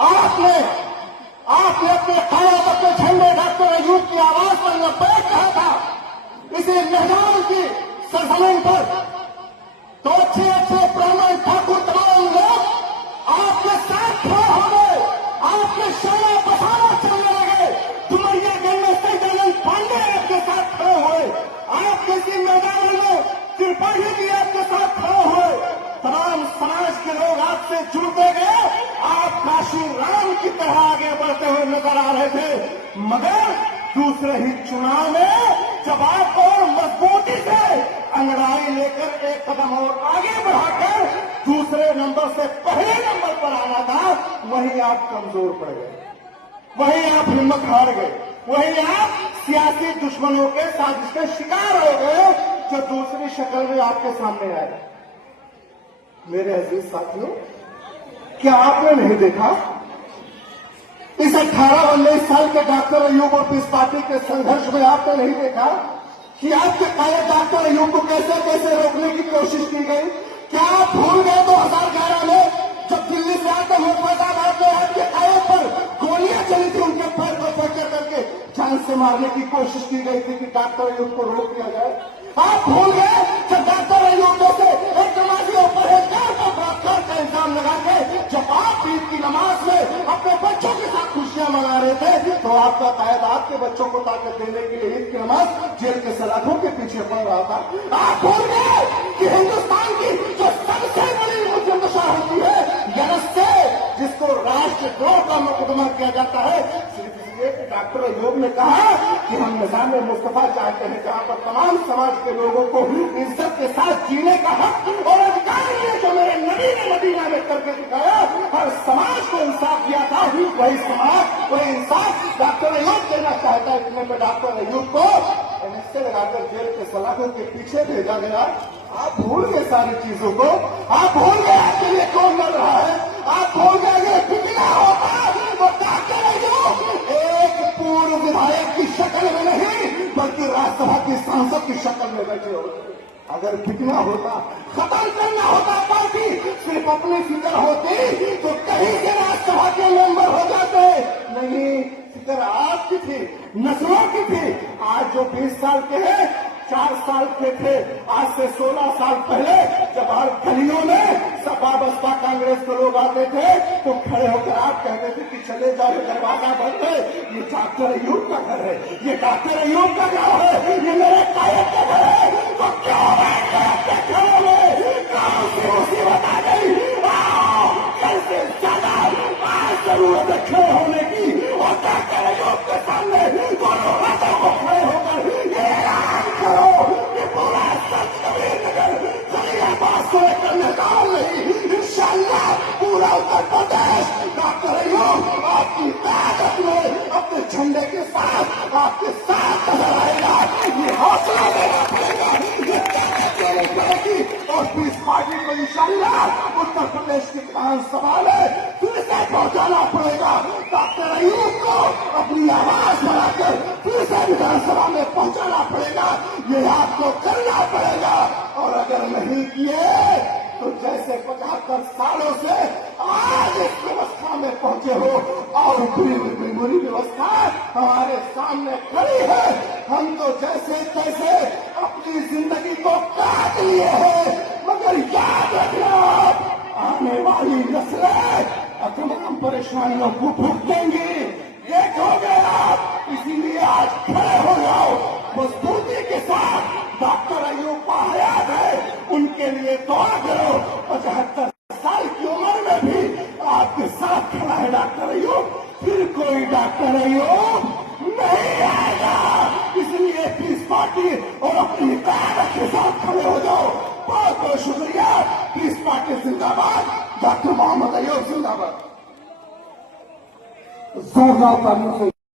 आपने आपने अपने खिलाफ अपने झंडे डॉक्टर अयूब की आवाज पर लबैक कहा था। इसी मैदान की सरजमीन पर तो अच्छे अच्छे ब्राह्मण ठाकुर तमाम लोग आपके साथ खड़े हो गए, आपके शाना बसाना चलने लगे। डुमरियागंज में सैदानंद पांडे आपके साथ खड़े हुए, आप किसी मैदान में त्रिपाठी भी आपके साथ खड़े हुए। तमाम समाज के लोग आपसे जुड़ते गए, आप काशी राम की तरह आगे बढ़ते हुए नजर आ रहे थे। मगर दूसरे ही चुनाव में जब आप और मजबूती से अंगड़ाई लेकर एक कदम और आगे बढ़ाकर दूसरे नंबर से पहले नंबर पर आना था, वहीं आप कमजोर पड़ गए, वहीं आप हिम्मत हार गए, वहीं आप सियासी दुश्मनों के साजिश के शिकार हो गए, जो दूसरी शक्ल में आपके सामने आए। मेरे अजीज साथियों, क्या आपने नहीं देखा इस 18-19 साल के डॉक्टर अयूब और पीस पार्टी के संघर्ष में? आपने नहीं देखा कि आपके कायद डॉक्टर अयूब को कैसे कैसे रोकने की कोशिश की गई? क्या आप भूल गए 2011 में जब दिल्ली से आकर मुजफ्फराबाद में आपके कायद पर गोलियां चली थी, उनके पैर को फ्रैक्चर करके जान से मारने की कोशिश की गई थी कि डॉक्टर अयूब को रोक दिया जाए? आप भूल गए जब डॉक्टर अयूब जैसे एक नमाजियों पर बलात्कार का इल्जाम लगा के जब आप ईद की नमाज में अपने बच्चों के साथ खुशियां मना रहे थे, तो आपका कायद आपके बच्चों को ताकत देने के लिए ईद की नमाज जेल के सलाखों के पीछे पड़ रहा था। आप भूल गए कि हिंदुस्तान की जो सबसे बड़ी मुस्लिम दशा होती है, से जिसको राष्ट्रद्रोह का मुकदमा किया जाता है, सिर्फ इसलिए कि डॉक्टर अयूब ने कहा कि हम निजाम मुस्तफा चाहते हैं, जहां पर तमाम समाज के लोगों को इज्जत के साथ जीने का हक और अधिकार है, जो मेरे नबी ने मदीना में करके दिखाया। हर समाज को इंसाफ दिया था, वही समाज वही इंसाफ डॉक्टर अयूब देना चाहता है। इतने में डॉक्टर अयूब को एनएसए लगाकर जेल के सलाखों के पीछे भेजा गया। आप भूल गए सारी चीजों को, आप भूल गए आपके लिए कौन लड़ रहा है, आप भूल गए कितना होगा तो डॉक्टर अयूब एक पूर्व विधायक की शक्ल में नहीं बल्कि राज्यसभा की सांसद की शक्ल में बैठे होते। अगर बिकना होता, खत्म करना होता पार्टी, सिर्फ अपनी फिक्र होती तो कहीं से राज्यसभा के मेंबर हो जाते। नहीं, फिक्र आपकी थी, नस्लों की थी। आज जो 20 साल के हैं, 4 साल के थे, आज से 16 साल पहले जब हर गलियों में सपा बसपा कांग्रेस के लोग आते थे तो खड़े होकर आप कहते थे कि चले जाओ, दरवाजा बंद है, ये डॉक्टर अयूब का घर है, ये डॉक्टर अयूब का घर है, ये मेरे कायद का घर है। तो क्यों आपके घरों में कौन सी मुसीबत आ गई? कल से ज्यादा आज जरूरत है खड़े होने की और डॉक्टर अयूब के सामने दोनों हाथों को खड़े होकर ये ऐलान करो कि पूरा संत कबीर नगर जलियाबाद को एक निकाल नहीं, इंशाअल्लाह पूरा उत्तर प्रदेश डॉक्टर अयूब आपकी ताकत में अपने झंडे के साथ आपके साथ नजर आएगा। ये हौसला देना पड़ेगा, ये ताकत देनी पड़ेगी और पीस पार्टी को इंशाअल्लाह उत्तर प्रदेश की विधानसभा में फिर से पहुंचाना पड़ेगा। डॉक्टर अयूब को अपनी आवाज बढ़ाकर फिर से विधानसभा में पहुंचाना पड़ेगा, ये आपको करना पड़ेगा। और अगर नहीं किए तो जैसे 75 सालों से आज इस व्यवस्था में पहुंचे हो और बुरी व्यवस्था हमारे सामने खड़ी है, हम तो जैसे तैसे अपनी जिंदगी को काट लिए हैं। मगर याद रखना, आने वाली नस्लें तमाम परेशानियों को भुगतेंगी। एक हो गए आप, इसीलिए आज खड़े हो जाओ मजबूती के साथ। डॉक्टर अयूब हयात है, उनके लिए दुआ करो। 75 साल की उम्र में भी आपके साथ खड़ा है डॉक्टर अयूब, फिर कोई डॉक्टर अयूब नहीं आएगा। इसलिए पीस पार्टी और अपनी ताकत के साथ खड़े हो जाओ। बहुत बहुत शुक्रिया। पीस पार्टी जिंदाबाद, डॉक्टर मोहम्मद अयूब जिंदाबाद। जोरदार तालियों से